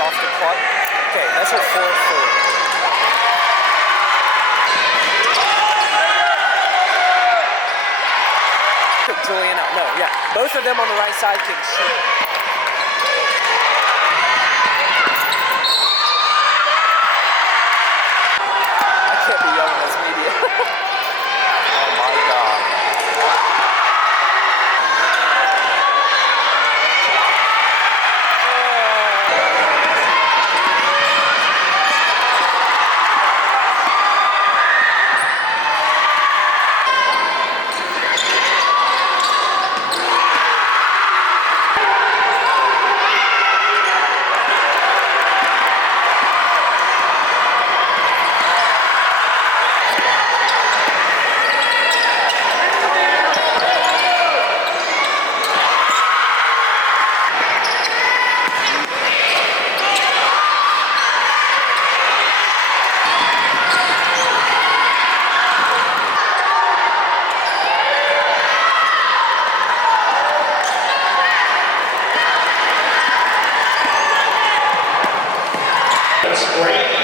Off the clock. Okay, that's her fourth third. Juliana, no, yeah. Both of them on the right side can shoot. I can't be yelling as media. Oh my God. That's great.